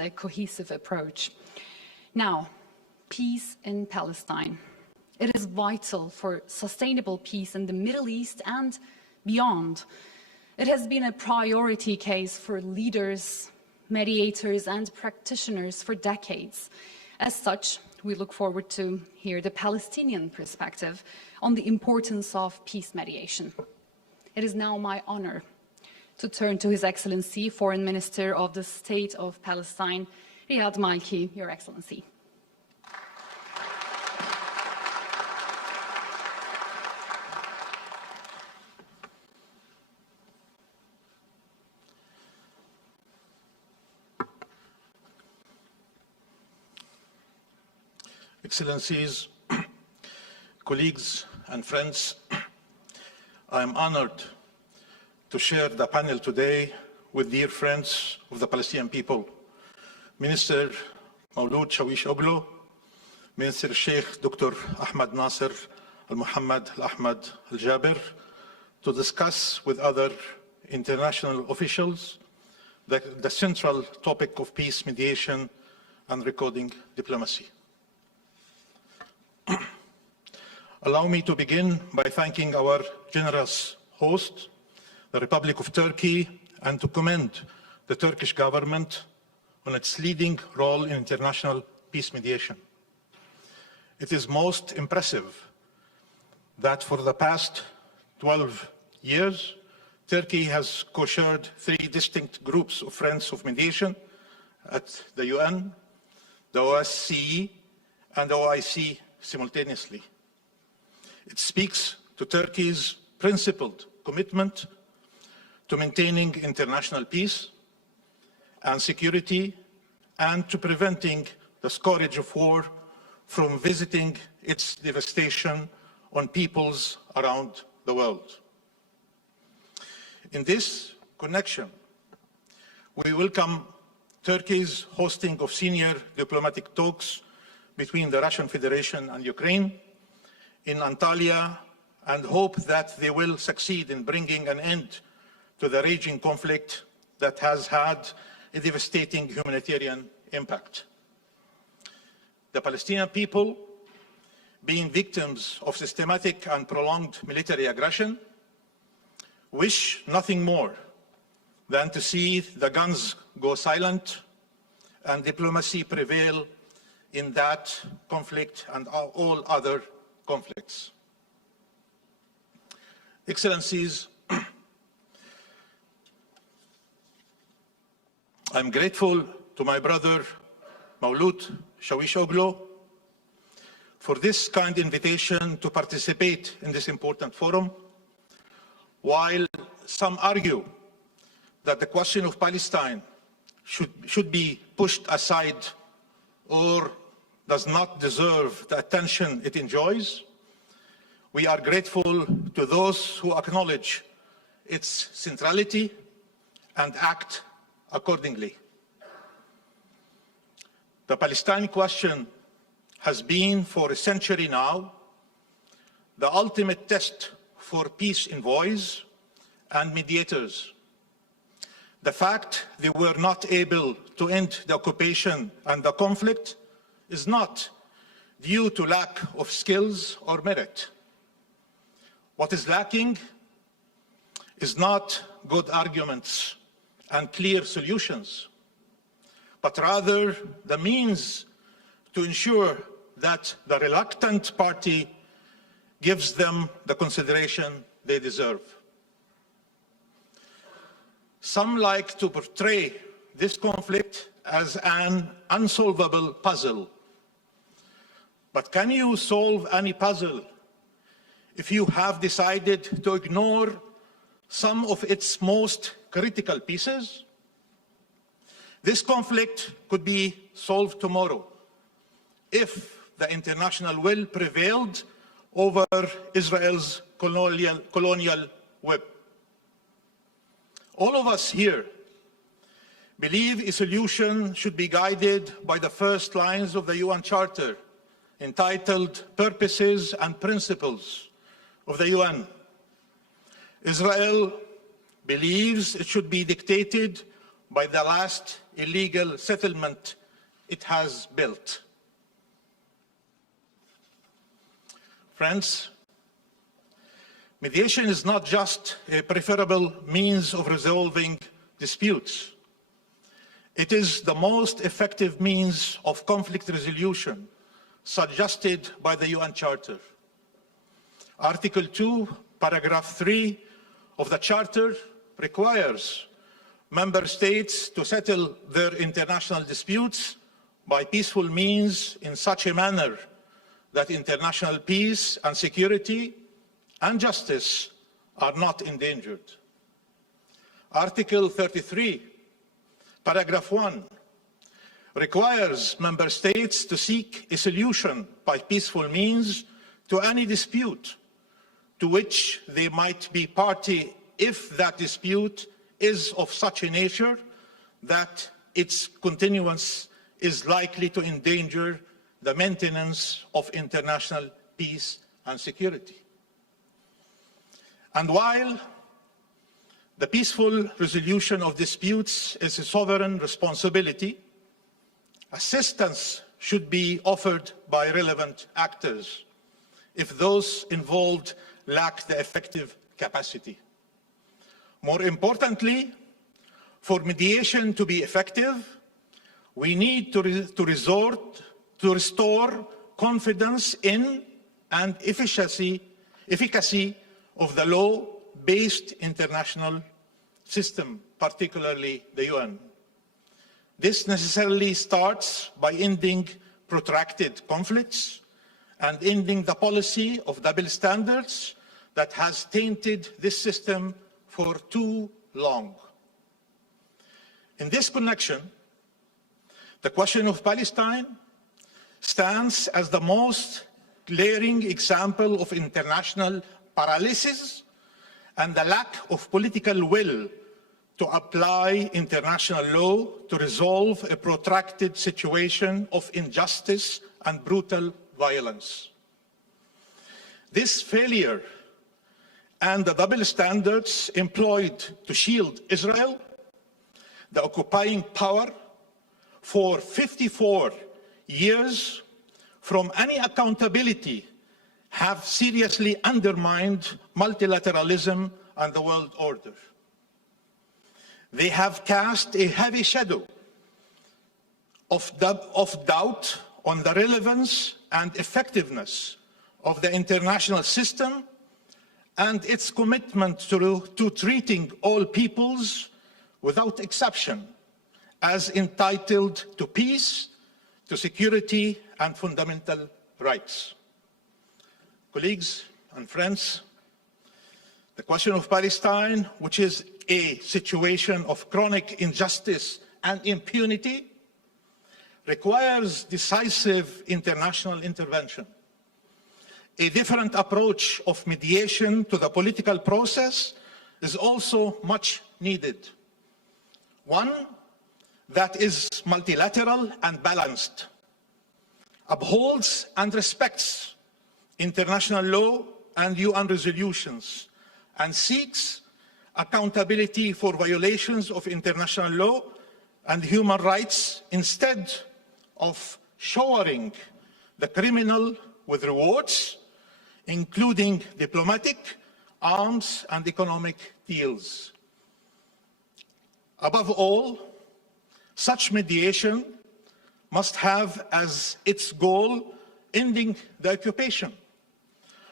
a cohesive approach. Now, peace in Palestine. It is vital for sustainable peace in the Middle East and beyond. It has been a priority case for leaders, mediators, and practitioners for decades. As such, we look forward to hear the Palestinian perspective on the importance of peace mediation. It is now my honor to turn to His Excellency, Foreign Minister of the State of Palestine, Riad Malki, Your Excellency. Excellencies, colleagues and friends, I am honored to share the panel today with dear friends of the Palestinian people, Minister Maulud Shawish Oglo, Minister Sheikh Dr. Ahmad Nasser Al-Muhammad Al-Ahmad Al-Jaber, to discuss with other international officials the central topic of peace mediation and recording diplomacy. Allow me to begin by thanking our generous host, the Republic of Turkey, and to commend the Turkish government on its leading role in international peace mediation. It is most impressive that for the past 12 years, Turkey has co-chaired 3 distinct groups of friends of mediation at the UN, the OSCE, and the OIC simultaneously. It speaks to Turkey's principled commitment to maintaining international peace and security and to preventing the scourge of war from visiting its devastation on peoples around the world. In this connection, we welcome Turkey's hosting of senior diplomatic talks between the Russian Federation and Ukraine in Antalya, and hope that they will succeed in bringing an end to the raging conflict that has had a devastating humanitarian impact. The Palestinian people, being victims of systematic and prolonged military aggression, wish nothing more than to see the guns go silent and diplomacy prevail in that conflict and all other conflicts. Excellencies, I'm grateful to my brother Maulud Shawish Oglo for this kind invitation to participate in this important forum. While some argue that the question of Palestine should be pushed aside or does not deserve the attention it enjoys, we are grateful to those who acknowledge its centrality and act accordingly. The Palestinian question has been for a century now the ultimate test for peace envoys and mediators. The fact they were not able to end the occupation and the conflict is not due to lack of skills or merit. What is lacking is not good arguments and clear solutions, but rather the means to ensure that the reluctant party gives them the consideration they deserve. Some like to portray this conflict as an unsolvable puzzle. But can you solve any puzzle if you have decided to ignore some of its most critical pieces? This conflict could be solved tomorrow if the international will prevailed over Israel's colonial whip. All of us here believe a solution should be guided by the first lines of the UN Charter, entitled Purposes and Principles of the UN. Israel believes it should be dictated by the last illegal settlement it has built. Friends, mediation is not just a preferable means of resolving disputes. It is the most effective means of conflict resolution suggested by the UN Charter. Article 2, paragraph 3 of the Charter requires member states to settle their international disputes by peaceful means in such a manner that international peace and security and justice are not endangered. Article 33, paragraph 1, requires member states to seek a solution by peaceful means to any dispute to which they might be party if that dispute is of such a nature that its continuance is likely to endanger the maintenance of international peace and security. And while the peaceful resolution of disputes is a sovereign responsibility, assistance should be offered by relevant actors if those involved lack the effective capacity. More importantly, for mediation to be effective, we need to restore confidence in and efficacy of the law-based international system, particularly the UN. This necessarily starts by ending protracted conflicts and ending the policy of double standards that has tainted this system for too long. In this connection, the question of Palestine stands as the most glaring example of international paralysis and the lack of political will to apply international law to resolve a protracted situation of injustice and brutal violence. This failure and the double standards employed to shield Israel, the occupying power, for 54 years from any accountability have seriously undermined multilateralism and the world order. They have cast a heavy shadow of doubt on the relevance and effectiveness of the international system and its commitment to treating all peoples without exception as entitled to peace, to security and fundamental rights. Colleagues and friends, the question of Palestine, which is a situation of chronic injustice and impunity, requires decisive international intervention. A different approach of mediation to the political process is also much needed. One that is multilateral and balanced, upholds and respects international law and UN resolutions, and seeks accountability for violations of international law and human rights instead of showering the criminal with rewards, including diplomatic, arms, and economic deals. Above all, such mediation must have as its goal ending the occupation,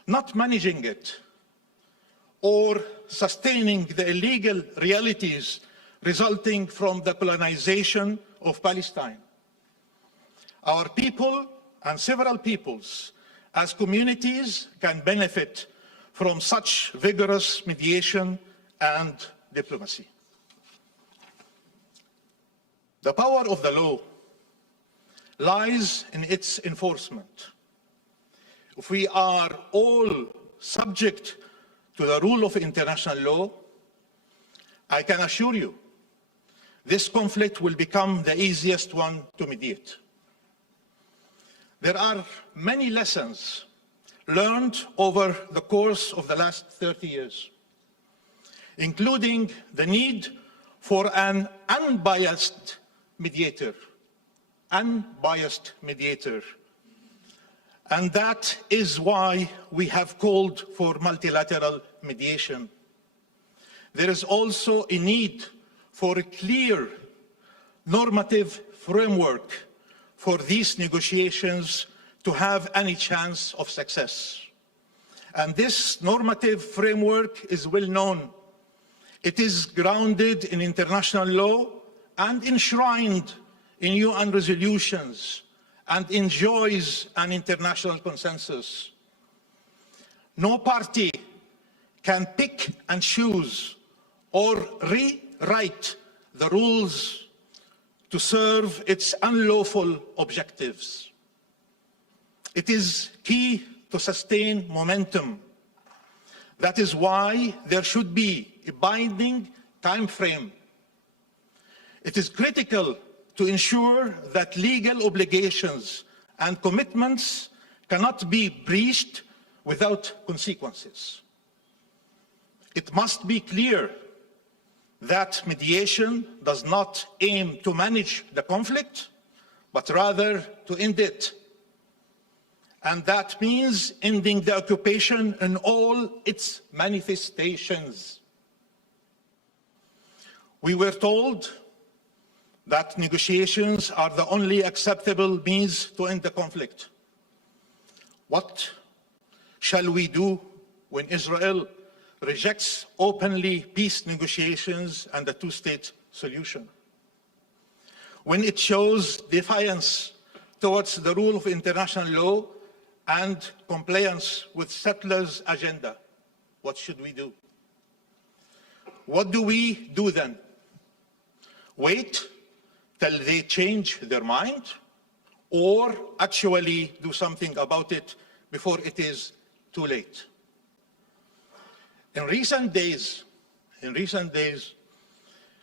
not managing it or sustaining the illegal realities resulting from the colonization of Palestine. Our people and several peoples as communities can benefit from such vigorous mediation and diplomacy. The power of the law lies in its enforcement. If we are all subject to the rule of international law, I can assure you this conflict will become the easiest one to mediate. There are many lessons learned over the course of the last 30 years, including the need for an unbiased mediator. Unbiased mediator. And that is why we have called for multilateral mediation. There is also a need for a clear normative framework for these negotiations to have any chance of success. And this normative framework is well known. It is grounded in international law and enshrined in UN resolutions and enjoys an international consensus. No party can pick and choose or rewrite the rules to serve its unlawful objectives. It is key to sustain momentum. That is why there should be a binding time frame. It is critical to ensure that legal obligations and commitments cannot be breached without consequences. It must be clear that mediation does not aim to manage the conflict, but rather to end it. And that means ending the occupation in all its manifestations. We were told that negotiations are the only acceptable means to end the conflict. What shall we do when Israel rejects openly peace negotiations and a two-state solution? When it shows defiance towards the rule of international law and compliance with settlers' agenda, what should we do? What do we do then? Wait till they change their mind, or actually do something about it before it is too late? In recent days,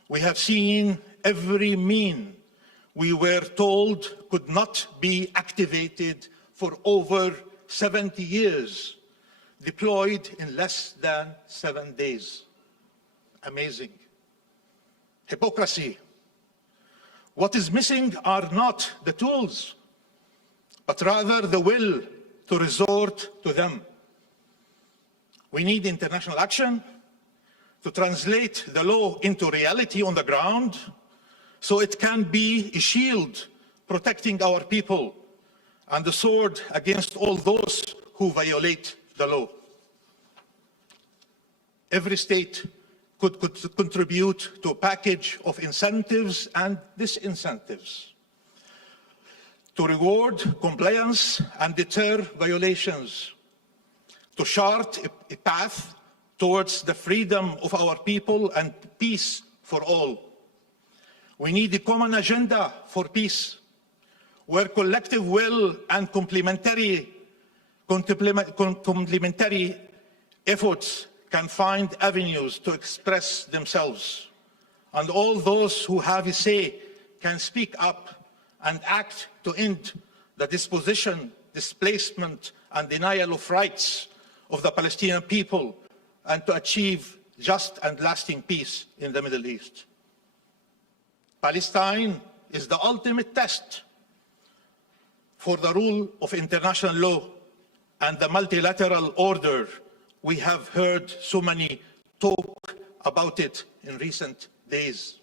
we have seen every mean we were told could not be activated for over 70 years, deployed in less than 7 days. Amazing. Hypocrisy. What is missing are not the tools, but rather the will to resort to them. We need international action to translate the law into reality on the ground, so it can be a shield protecting our people and the sword against all those who violate the law. Every state could contribute to a package of incentives and disincentives to reward compliance and deter violations, to chart a path towards the freedom of our people and peace for all. We need a common agenda for peace, where collective will and complementary efforts can find avenues to express themselves. And all those who have a say can speak up and act to end the dispossession, displacement, and denial of rights of the Palestinian people, and to achieve just and lasting peace in the Middle East. Palestine is the ultimate test for the rule of international law and the multilateral order. We have heard so many talk about it in recent days.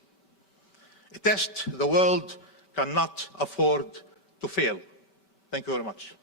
A test the world cannot afford to fail. Thank you very much.